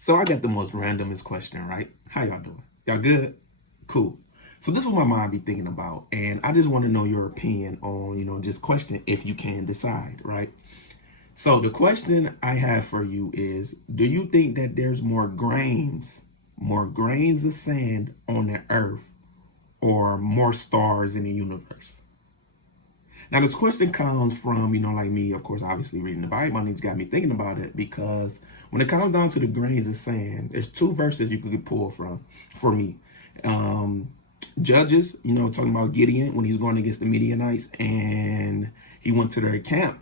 So I got the most randomest question, right? How y'all doing? Y'all good? Cool. So this is what my mind be thinking about, and I just want to know your opinion on, just question if you can decide, right? So the question I have for you is, do you think that there's more grains of sand on the earth, or more stars in the universe? Now, this question comes from, like me, of course, obviously reading the Bible, and it's got me thinking about it because when it comes down to the grains of sand, there's two verses you could pull from for me. Judges, talking about Gideon when he's going against the Midianites, and he went to their camp,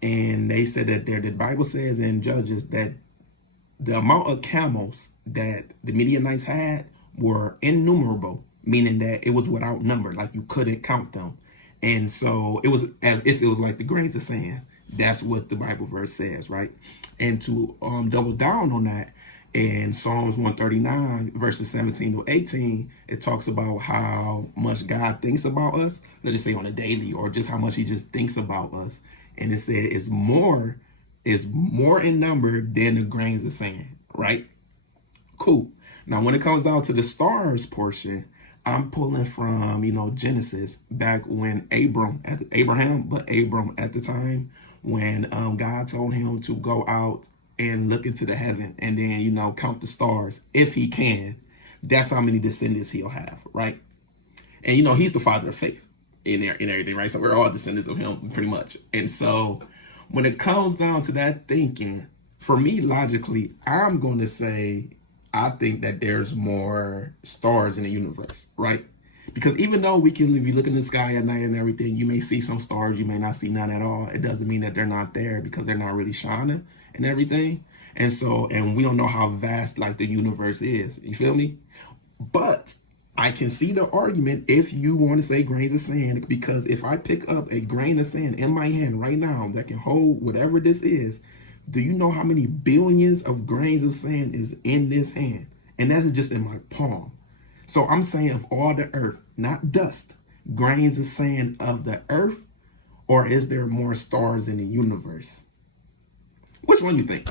and they said that the Bible says in Judges that the amount of camels that the Midianites had were innumerable, meaning that it was without number, like you couldn't count them. And so it was as if it was like the grains of sand. That's what the Bible verse says, right? And to double down on that, in Psalms 139, verses 17 to 18, it talks about how much God thinks about us, let's just say on a daily, or just how much he just thinks about us. And it said it's more in number than the grains of sand, right? Cool. Now, when it comes down to the stars portion, I'm pulling from, Genesis, back when Abram at the time, when God told him to go out and look into the heaven and then, count the stars if he can. That's how many descendants he'll have, right? And, he's the father of faith in there and everything, right? So we're all descendants of him pretty much. And so when it comes down to that thinking, for me, logically, I'm going to say I think that there's more stars in the universe, right? Because even though if you look in the sky at night and everything, you may see some stars, you may not see none at all. It doesn't mean that they're not there because they're not really shining and everything. And we don't know how vast like the universe is. You feel me? But I can see the argument if you want to say grains of sand, because if I pick up a grain of sand in my hand right now that can hold whatever this is, do you know how many billions of grains of sand is in this hand? And that's just in my palm. So I'm saying of all the earth, not dust, grains of sand of the earth, or is there more stars in the universe? Which one you think?